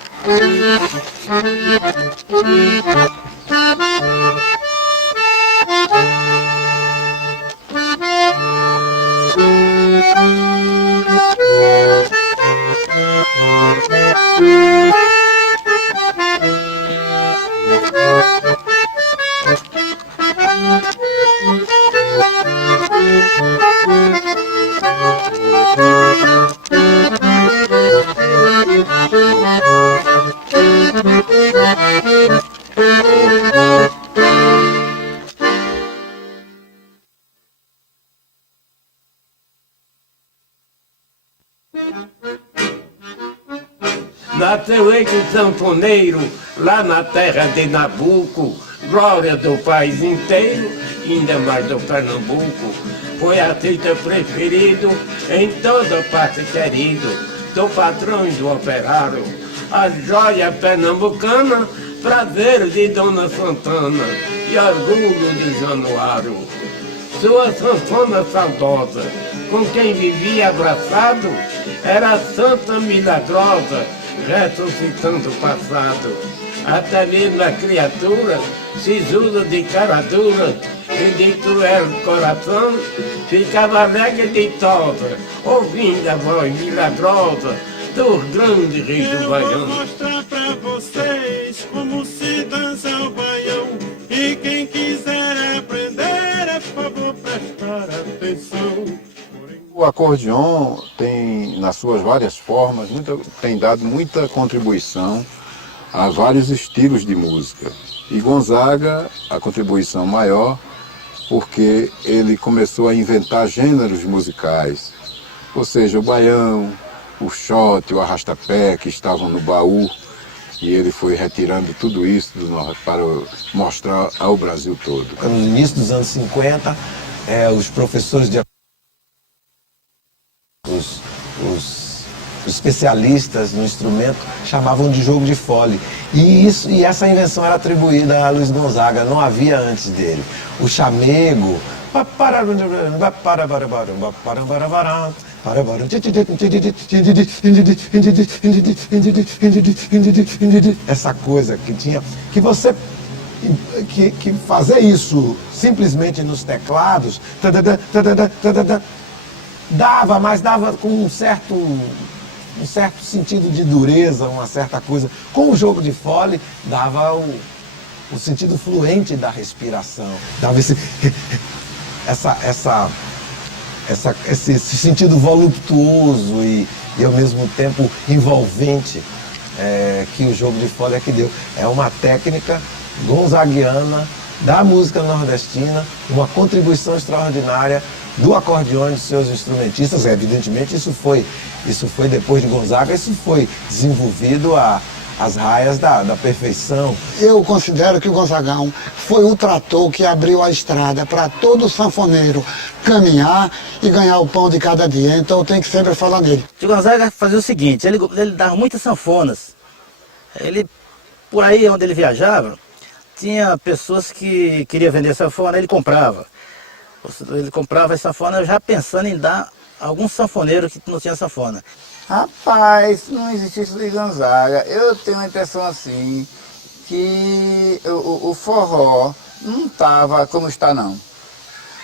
Nasceu este sanfoneiro lá na terra de Nabuco, glória do país inteiro, ainda mais do Pernambuco. Foi artista preferido, em toda parte querido, do patrão e do operário. A joia pernambucana, prazer de Dona Santana e orgulho de Januário. Sua sanfona saudosa, com quem vivia abraçado, era a Santa Milagrosa, ressuscitando o passado. Até mesmo a criatura, sisuda de cara dura e de cruel coração, ficava alegre e ditosa, ouvindo a voz milagrosa dos grandes reis do Baião. Eu vou mostrar pra vocês como se dança o Baião, e quem quiser aprender, é favor prestar atenção. O acordeon tem, nas suas várias formas, tem dado muita contribuição a vários estilos de música. E Gonzaga, a contribuição maior, porque ele começou a inventar gêneros musicais. Ou seja, o baião, o xote, o arrastapé, que estavam no baú, e ele foi retirando tudo isso para mostrar ao Brasil todo. No início dos anos 50, os professores de os especialistas no instrumento chamavam de jogo de fole. E essa invenção era atribuída a Luiz Gonzaga, não havia antes dele. O chamego, essa coisa que tinha, que você que fazer isso simplesmente nos teclados dava, mas dava com um certo sentido de dureza, uma certa coisa. Com o jogo de fole, dava o sentido fluente da respiração, dava esse sentido voluptuoso e ao mesmo tempo envolvente que o jogo de fole é que deu. É uma técnica gonzaguiana da música nordestina, uma contribuição extraordinária do acordeão de seus instrumentistas. Evidentemente isso foi depois de Gonzaga, isso foi desenvolvido às raias da perfeição. Eu considero que o Gonzagão foi o trator que abriu a estrada para todo sanfoneiro caminhar e ganhar o pão de cada dia, então eu tenho que sempre falar nele. O Gonzaga fazia o seguinte, ele dava muitas sanfonas. Por aí onde ele viajava, tinha pessoas que queriam vender sanfona, ele comprava. Ele comprava essa sanfona já pensando em dar a algum sanfoneiro que não tinha sanfona. Rapaz, não existisse Luiz Gonzaga. Eu tenho a impressão assim, que o forró não estava como está não.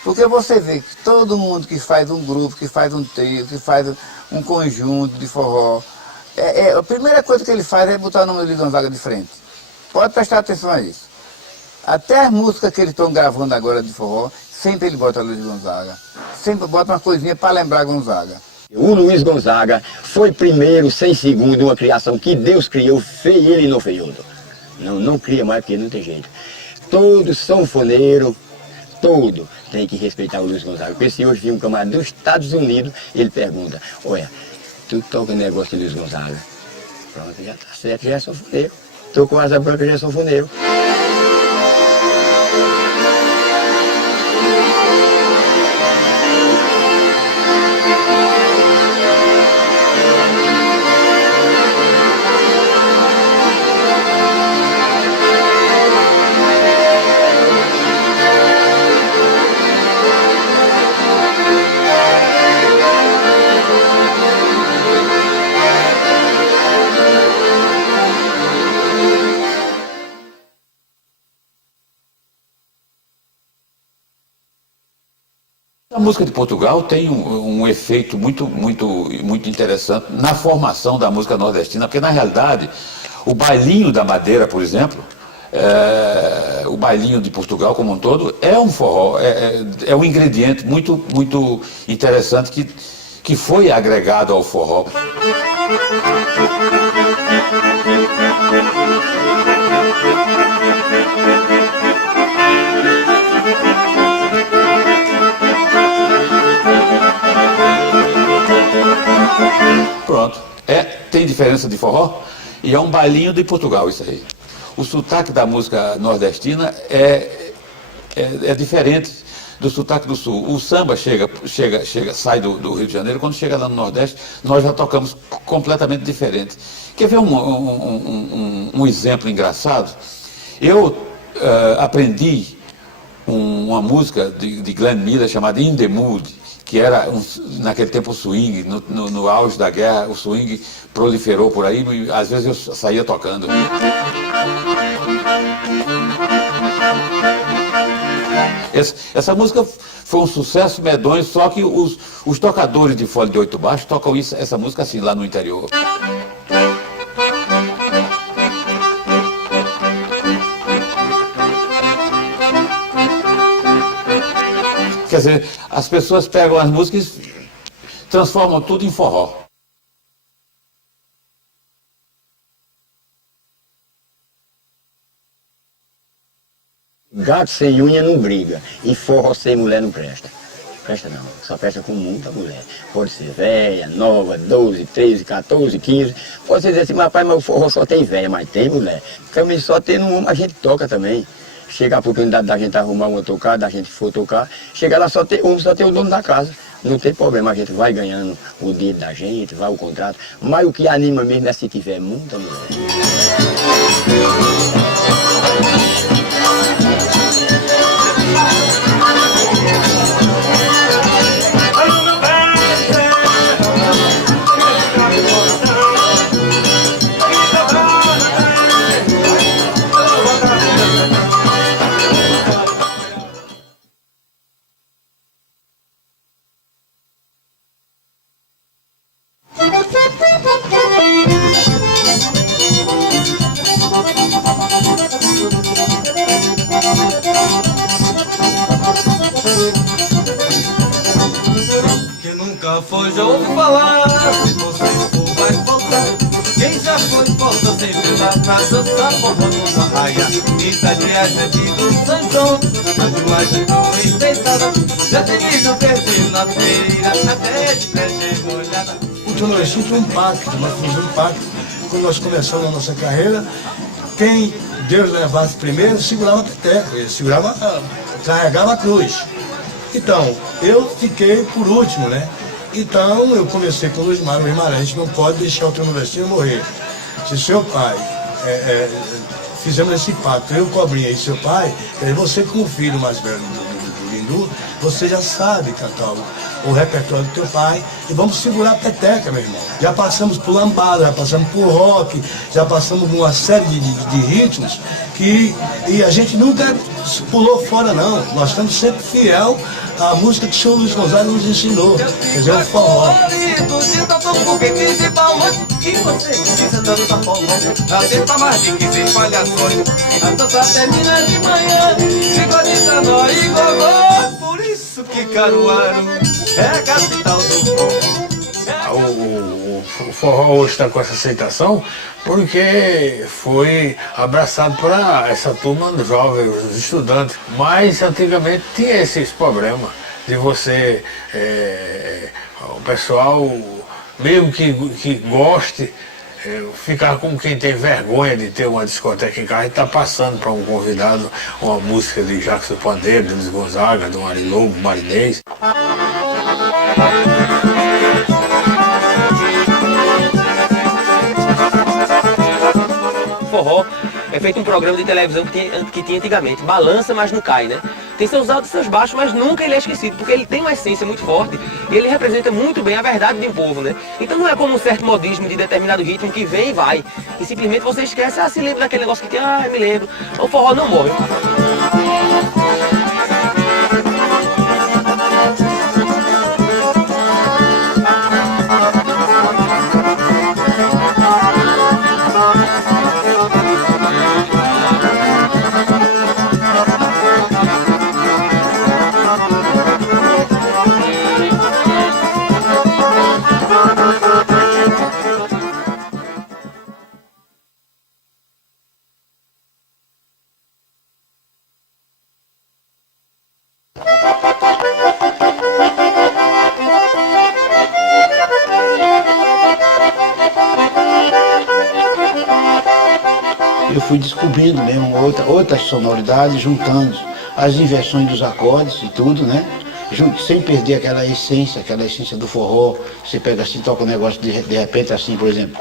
Porque você vê que todo mundo que faz um grupo, que faz um trio, que faz um conjunto de forró, a primeira coisa que ele faz é botar o nome de Luiz Gonzaga de frente. Pode prestar atenção a isso. Até as músicas que eles estão gravando agora de forró, sempre ele bota Luiz Gonzaga. Sempre bota uma coisinha para lembrar Gonzaga. O Luiz Gonzaga foi primeiro, sem segundo, uma criação que Deus criou, fez ele não fez outro. Não cria mais porque não tem jeito. Todo sanfoneiro, todo, tem que respeitar o Luiz Gonzaga. Porque se hoje vir um camarada dos Estados Unidos, ele pergunta, olha, tu toca negócio de Luiz Gonzaga? Pronto, já tá certo, já é sanfoneiro. Tô com asa branca, já é sanfoneiro. música de Portugal tem um efeito muito interessante na formação da música nordestina, porque na realidade o bailinho da Madeira, por exemplo, o bailinho de Portugal como um todo é um forró, é um ingrediente muito interessante que foi agregado ao forró. Pronto, tem diferença de forró e é um bailinho de Portugal isso aí. O sotaque da música nordestina é diferente do sotaque do sul. O samba sai do Rio de Janeiro, quando chega lá no Nordeste, nós já tocamos completamente diferente. Quer ver um exemplo engraçado? Eu aprendi uma música de Glenn Miller chamada In the Mood, que era naquele tempo o swing, no auge da guerra, o swing proliferou por aí e às vezes eu saía tocando. Essa música foi um sucesso medonho, só que os tocadores de fole de 8 baixo tocam essa música assim lá no interior. Quer dizer, as pessoas pegam as músicas e transformam tudo em forró. Gato sem unha não briga, e forró sem mulher não presta. Presta não, só presta com muita mulher. Pode ser velha, nova, 12, 13, 14, 15. Pode ser dizer assim, rapaz, mas o forró só tem velha, mas tem mulher. Também só tendo uma, a gente toca também. Chega a oportunidade da gente arrumar uma tocada, da gente for tocar, chega lá só tem o dono da casa. Não tem problema, a gente vai ganhando o dinheiro da gente, vai o contrato. Mas o que anima mesmo é se tiver muita mulher. Quem nunca foi já ouviu falar, se você for vai voltar. Quem já foi volta sempre lá pra dançar forró numa raia. Italiana aqui do São João, a imagem tão enfeitada. Já tem vídeo perdido na feira, até de pé molhada. O Tio Nordestino tinha um pacto, nós fizemos um pacto. Quando nós começamos a nossa carreira, quem Deus levasse primeiro segurava a peteca, ele carregava a cruz. Então, eu fiquei por último, né? Então, eu conversei com o Luiz Mário, a gente não pode deixar o Tio Nordestino morrer. Se seu pai, fizemos esse pacto, eu, Cobrinha e seu pai, você como filho mais velho do Lindu, você já sabe cantar o repertório do teu pai e vamos segurar a peteca, meu irmão. Já passamos por lambada, já passamos por rock, já passamos por uma série de ritmos e a gente nunca pulou fora, não. Nós estamos sempre fiel à música que o senhor Luiz Gonzaga nos ensinou, quer dizer, o forró. E você precisa dançar forró, até pra mais de 15 palhações. A dança termina de manhã, bigode, tanó e gogó. Por isso que Caruaru é a capital do forró. O forró hoje está com essa aceitação porque foi abraçado por essa turma jovem, os estudantes. Mas antigamente tinha esses problemas de você, o pessoal, mesmo que goste, ficar como quem tem vergonha de ter uma discoteca em casa e está passando para um convidado uma música de Jackson Pandeiro, de Luiz Gonzaga, do Ari Lobo, Marinês. Forró é feito um programa de televisão que tinha antigamente, balança, mas não cai, né? Tem seus altos e seus baixos, mas nunca ele é esquecido, porque ele tem uma essência muito forte e ele representa muito bem a verdade de um povo, né? Então não é como um certo modismo de determinado ritmo que vem e vai, e simplesmente você esquece, se lembra daquele negócio que tem, me lembro. O forró não morre. eu fui descobrindo mesmo outras sonoridades, juntando as inversões dos acordes e tudo, né? Sem perder aquela essência do forró. Você pega assim, toca um negócio de repente assim, por exemplo.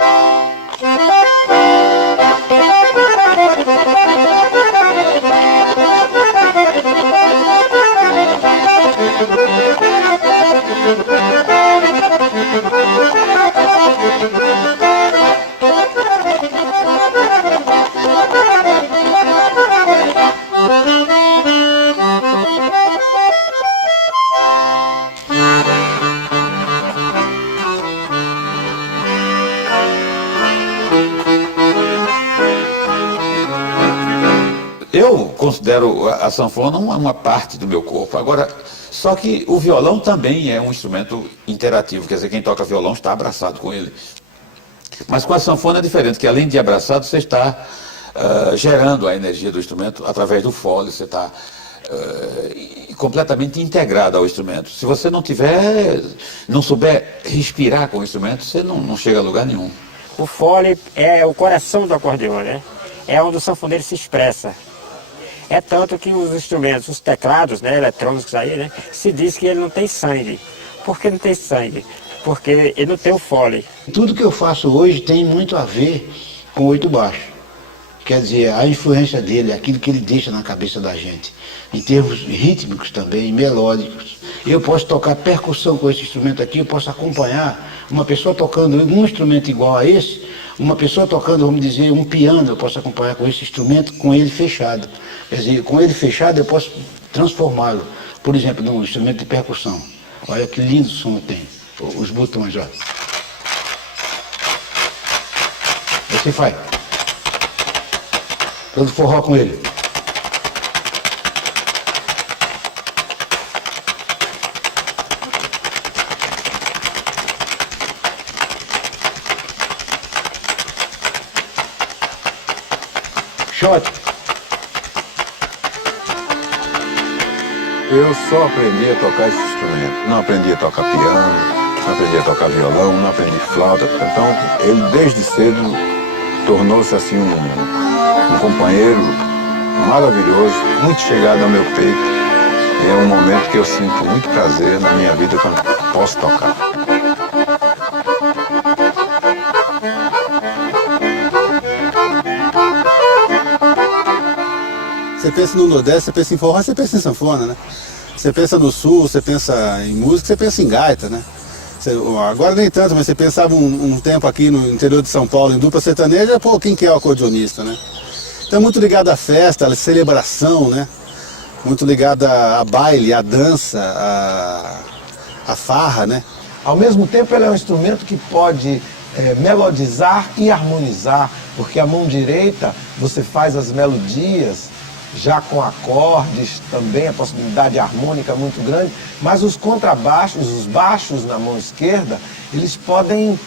Eu considero a sanfona uma parte do meu corpo. Agora, só que o violão também é um instrumento interativo, quer dizer, quem toca violão está abraçado com ele. Mas com a sanfona é diferente, que além de abraçado, você está gerando a energia do instrumento através do fole, você está completamente integrado ao instrumento. Se você não souber respirar com o instrumento, você não chega a lugar nenhum. O fole é o coração do acordeão, né? É onde o sanfoneiro se expressa. É tanto que os instrumentos, os teclados, né, eletrônicos aí, né, se diz que ele não tem sangue. Por que não tem sangue? Porque ele não tem o fole. Tudo que eu faço hoje tem muito a ver com o oito baixo. Quer dizer, a influência dele, aquilo que ele deixa na cabeça da gente. Em termos rítmicos também, melódicos. Eu posso tocar percussão com esse instrumento aqui, eu posso acompanhar uma pessoa tocando um instrumento igual a esse, uma pessoa tocando, vamos dizer, um piano, eu posso acompanhar com esse instrumento, com ele fechado. Quer dizer, com ele fechado eu posso transformá-lo, por exemplo, num instrumento de percussão. Olha que lindo som tem, os botões, ó. Aí você faz. Todo forró com ele. Shot. Eu só aprendi a tocar esse instrumento. Não aprendi a tocar piano, não aprendi a tocar violão, não aprendi flauta. Então, ele desde cedo tornou-se assim um companheiro maravilhoso, muito chegado ao meu peito. E é um momento que eu sinto muito prazer na minha vida quando posso tocar. Você pensa no Nordeste, você pensa em forró, você pensa em sanfona, né? Você pensa no Sul, você pensa em música, você pensa em gaita, né? Agora nem tanto, mas você pensava um tempo aqui no interior de São Paulo, em dupla sertaneja, pô, quem que é o acordeonista, né? Então é muito ligado à festa, à celebração, né? Muito ligado a baile, à dança, à farra, né? Ao mesmo tempo, ele é um instrumento que pode melodizar e harmonizar, porque a mão direita você faz as melodias já com acordes, também a possibilidade harmônica muito grande, mas os contrabaixos, os baixos na mão esquerda, eles podem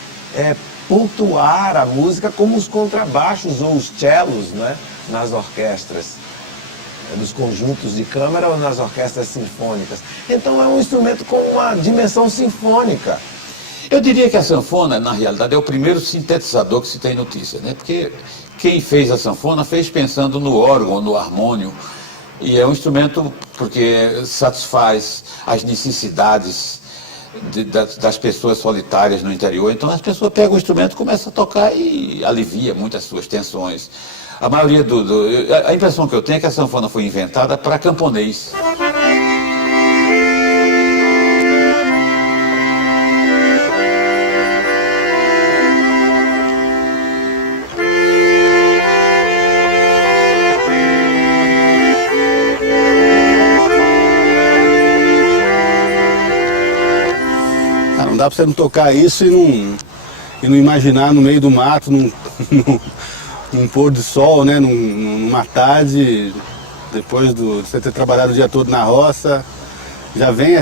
pontuar a música como os contrabaixos ou os cellos, né, nas orquestras, nos conjuntos de câmara ou nas orquestras sinfônicas. Então é um instrumento com uma dimensão sinfônica. Eu diria que a sanfona, na realidade, é o primeiro sintetizador que se tem notícia, né? Porque quem fez a sanfona fez pensando no órgão, no harmônio, e é um instrumento porque satisfaz as necessidades das pessoas solitárias no interior. Então as pessoas pegam o instrumento, começam a tocar e alivia muitas suas tensões. A maioria a impressão que eu tenho é que a sanfona foi inventada para camponês. Não dá pra você não tocar isso e não imaginar no meio do mato, num pôr de sol, né? Numa tarde, depois de você ter trabalhado o dia todo na roça, já vem, é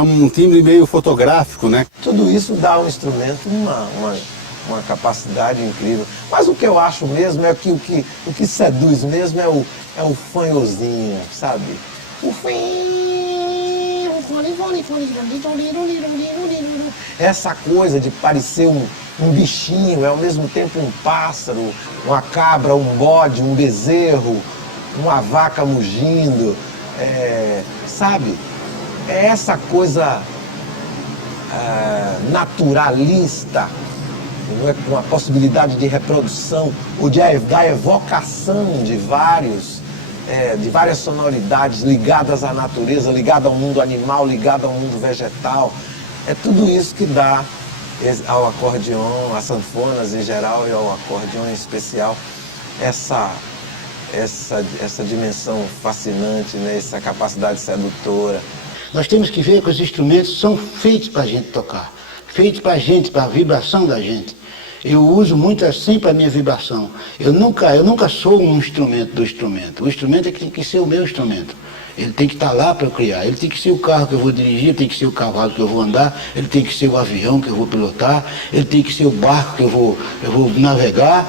um timbre meio fotográfico, né? Tudo isso dá ao instrumento uma capacidade incrível. Mas o que eu acho mesmo é que o que seduz mesmo é o fanhozinho, sabe? O Essa coisa de parecer um bichinho, é ao mesmo tempo um pássaro, uma cabra, um bode, um bezerro, uma vaca mugindo, sabe? É essa coisa naturalista, não é? Com a possibilidade de reprodução, ou da evocação de várias sonoridades ligadas à natureza, ligadas ao mundo animal, ligadas ao mundo vegetal. É tudo isso que dá ao acordeon, às sanfonas em geral e ao acordeon em especial, essa dimensão fascinante, né? Essa capacidade sedutora. Nós temos que ver que os instrumentos são feitos para a gente tocar, feitos para a gente, para a vibração da gente. Eu uso muito sempre a minha vibração. Eu nunca sou um instrumento do instrumento. O instrumento é que tem que ser o meu instrumento. Ele tem que estar lá para eu criar. Ele tem que ser o carro que eu vou dirigir, ele tem que ser o cavalo que eu vou andar, ele tem que ser o avião que eu vou pilotar, ele tem que ser o barco que eu vou navegar.